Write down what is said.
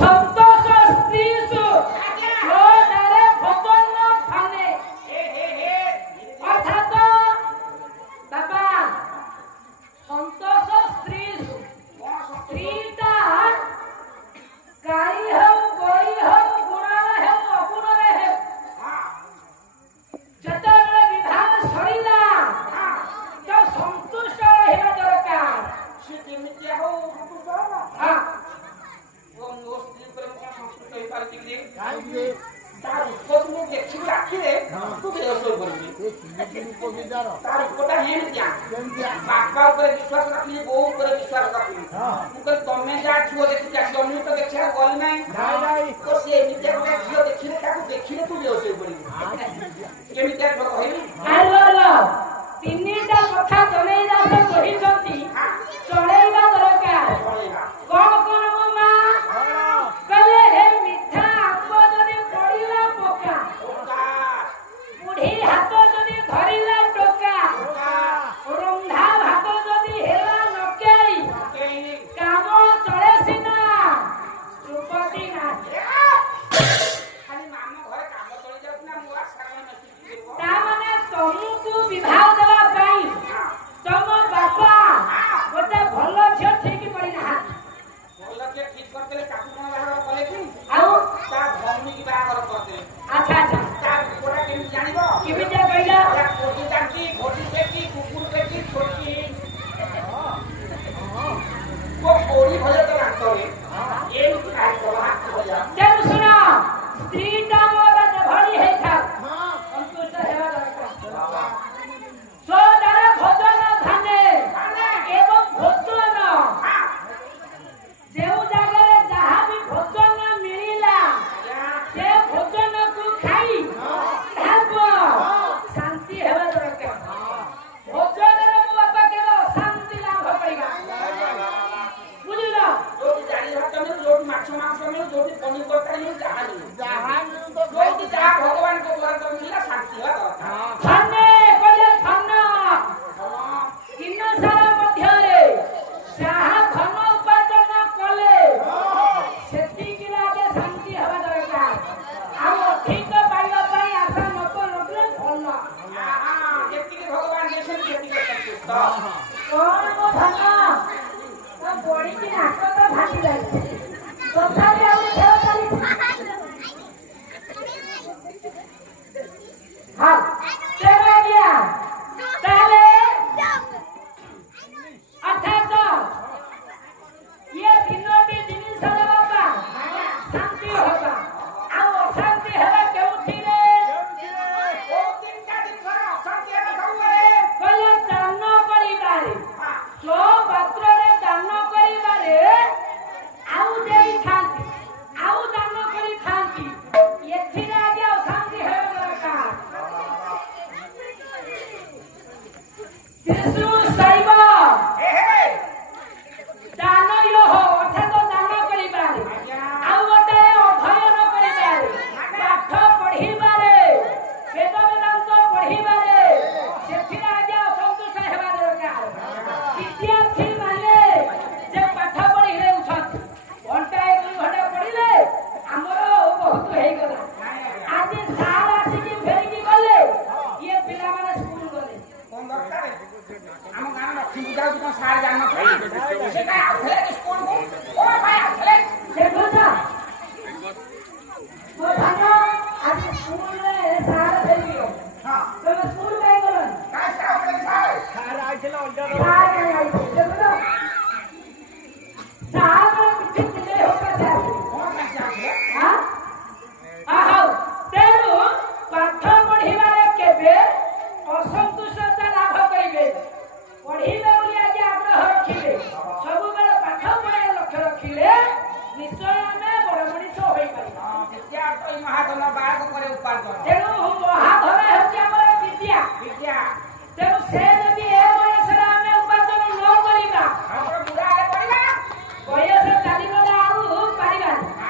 সন্তোষ স্ত্রীষু সোদারে ভজন খানে অর্থাৎ বাবা সন্তোষ স্ত্রীষু স্ত্রীটা গাই হও গই হও গুণরে হও অগুণরে হও যেତେବେଳେ ବିବାହ ସରିଲା ତ ସନ୍ତୁଷ୍ଟ ରହିବା ଦରକାର। ସେ କେମିତିଆ ହଉ ସନ୍ତୁଷ୍ଟ ହବ ହଁ ମୋ ସ୍ତ୍ରୀ ଉପରେ କଣ ସନ୍ତୁଷ୍ଟ ହେଇପାରୁଛି କି କାହିଁକି ତା ରୂପକୁ ମୁଁ ଦେଖିବି ରାତିରେ ତୁ ବେହୋସ ହୋଇପଡ଼ିବି ତା ରୂପଟା ହେମିତିଆ କେମିତିଆ ବାପା ଉପରେ ବିଶ୍ୱାସ ରଖିଲି ବୋଉ ଉପରେ ବିଶ୍ୱାସ ରଖିଲି ମୁଁ କହିଲି ତମେ ଯାହା ଝିଅ ଦେଖିକି ଆସିବ ମୁଁ ତ ଦେଖିବାକୁ ଗଲି ନାହିଁ ତ ସେ ଏମିତିଆ ଗୋଟେ ଝିଅ ଦେଖିଲେ ତାକୁ ଦେଖିଲେ ତୁ ବେହୋସ ହୋଇପଡ଼ିବୁ କେମିତିଆ କହିବି ଆଲୋ ତିନିଟା କଥା ଜଣେଇ ଦାସ କହିଛନ୍ତି ଚଳେଇବା ଦରକାର। କଣ କଣ ମୋ ମା କହିଲେ ହେ ମିଠା ଆମ୍ବ ଯଦି ପଡ଼ିଲା ପକା ବୁଢ଼ୀ ହାତ ଯଦି ଧରିଲା ଟୋକା ରନ୍ଧା ଭାତ ଯଦି ହେଲା ନକେଇ କାମ ଚଳେ ସିନା ଧ୍ରୁପଦୀ ନାହିଁ। ଖାଲି ମାମ ଘରେ କାମ ଚଳି ଯାଉଛି ନା ମୁଁ ଆଶା ତା ମାନେ ତମକୁ ବିବାହ ଦେବା ପାଇଁ ତମ ବାପା ଗୋଟେ ଭଲ ଝିଅ ଠିକ କରିନାହାନ୍ତି। ଭଲ ଝିଅ ଠିକ କରିଦେଲେ ତାକୁ କଣ ବାହାଘର କଲେ କି ଆଉ ତା ଭଉଣୀକି ବାହାଘର କରିଦେଲେ ଆଚ୍ଛା ଆଚ୍ଛା ତା ରୂପଟା କେମିତି ଜାଣିବ କେମିତିଆ କହିଲ କୋଟି ଟାଙ୍କି ଘୋଟି ଟେକି କୁକୁର ଟେକି ଛୋଟି କୋଡ଼ି ଭଳିଆ ତ ରାସ୍ତାରେ ଏମିତି ତେଣୁ ଶୁଣ ସ୍ତ୍ରୀଟା ମୋର ଭଳି ହେଇଥାଉ ସନ୍ତୁଷ୍ଟ ହେବା ଦରକାର। ସଦାରେ ଭୋଜନ ଧାନେ ଏବଂ ଭୋଜନ ଯେଉଁ ଜାଗାରେ ଯାହା ବି ଭୋଜନ ମିଳିଲା ସେ ଭୋଜନକୁ ଖାଇ ହେବ ଶାନ୍ତି ହେବା ଦରକାର। ଭୋଜନରେ ମୋ ବାପା କେବେ ଅଶାନ୍ତି ଲାଭ କରିବା ବୁଝିଲ। ଯୋଉଠି ଜାଣି ଭାତ ମିଳୁ ଯୋଉଠି ମାଛ ମାଂସ ମିଳୁ ଯୋଉଠି ପନିର ତରକାରୀ ମିଳୁ ଯାହା ମିଳୁ ଯୋଉଠି ଯାହା ଭଗବାନଙ୍କ ଦ୍ୱାରା ମିଳିଲା ଶାନ୍ତି ହେବା ଦରକାର। ଧନ୍ୟ କହିଲେ ଧନ୍ୟ ଦିନ ସାରା ମଧ୍ୟରେ ଯାହା ଧନ ଉପାର୍ଜନ କଲେ ସେତିକିରେ ଆଗେ ଶାନ୍ତି ହେବା ଦରକାର। ଆଉ ଅଧିକ ପାଇବା ପାଇଁ ଆଶା ନ କଲେ ଭଲ। ଯେତିକି ଭଗବାନ ଦେଇଛନ୍ତି ସେତିକି ସନ୍ତୁଷ୍ଟ। କଣ ମୋ ଧନ ତା ବଢିକି ନାକ ତ ଭାଙ୍ଗି ଯାଇଛି ତଥାପି ଆଉ ଖେଳ ଚାଲିଛି। ହଁ ତେଣୁ ଆଜ୍ଞା ତାହେଲେ ଅର୍ଥାତ ଇଏ ତିନୋଟି ଜିନିଷ ବାପା ଶାନ୍ତି ହବା ଆଉ ଅଶାନ୍ତି ହେବା କେଉଁଥିରେ କୋଉ ତିନିଟା ଜିନିଷରେ ଅଶାନ୍ତି ହେବା ସବୁବେଳେ କହିଲେ ଦାନ କରିବାରେ ପାତ୍ରରେ ଦାନ କରିବାରେ ଆଉ ଦେଇଥାନ୍ତି ଆଉ ଦାନ କରିଥାନ୍ତି ଏଥିରେ ଆଜ୍ଞା ଅଶାନ୍ତି ହେବା ଦରକାର। ତ୍ରିଶୁ ଶୈବ ଦାନ ଅର୍ଥାତ ଦାନ କରିବାରେ ଆଉ ଗୋଟେ ଅଧ୍ୟୟନ କରିବାରେ ପାଠ ପଢିବାରେ ବେଦ ବେଦାନ୍ତ ପଢିବାରେ ସେଥିରେ ଆଜ୍ଞା ଅସନ୍ତୁଷ୍ଟ ହେବା ଦରକାର। ବିଦ୍ୟାର୍ଥୀ ମାନେ ଯେ ପାଠ ପଢି ହେଉଛନ୍ତି ଘଣ୍ଟାଏ 2 ଘଣ୍ଟା ପଢିଲେ ଆମର ବହୁତ ହେଇଗଲା। ଆଜି ସାର୍ ଆସିକି ଫେରିକି ଗଲେ ଇଏ ପିଲାମାନେ ସ୍କୁଲ ଗଲେ କଣ ଦରକାର ଆମ ଗାଁ ଲକ୍ଷ୍ମୀ ପୂଜା ହଉଛି କଣ ସାର ଜାଣିନଥିଲା ସେଟା ଆଉଥିଲେ ସ୍କୁଲକୁ ଓ ଭାଇ ଆଉଥିଲେ ଦେଖୁଛ ମୋ ଧନ ଆଜି ସ୍କୁଲରେ ସାର୍ ଫେରିକି ଗଲେ ହଁ ତମେ ସ୍କୁଲ କାହିଁ ଗଲନି? କାହିଁ ସେ ଆଉଥିଲେ ସାର ସାର୍ କାହିଁ ଆଇଥିଲେ ଦେଖୁଛ ସାର୍ ପିଠି ଚିଲେଇ ହଉକା ସାର୍ କଣ ପାଇଁ ସେ ଆଉଥିଲେ ହଉ ତେଣୁ ପାଠ ପଢିବାରେ କେବେ ଅସନ୍ତୁଷ୍ଟତା ଲାଭ କରିବେ। ପଢିବେ ବୋଲି ଆଜି ଆଗ୍ରହ ରଖିଲେ ସବୁବେଳେ ପାଠ ପଢାରେ ଲକ୍ଷ୍ୟ ରଖିଲେ ନିଶ୍ଚୟ ଆମେ ବଡ ମଣିଷ ହୋଇପାରିବା। ବିଦ୍ୟା ମହାଜନ ବାଳକ ପରେ ଉପାର୍ଜନ ତେଣୁ ମହା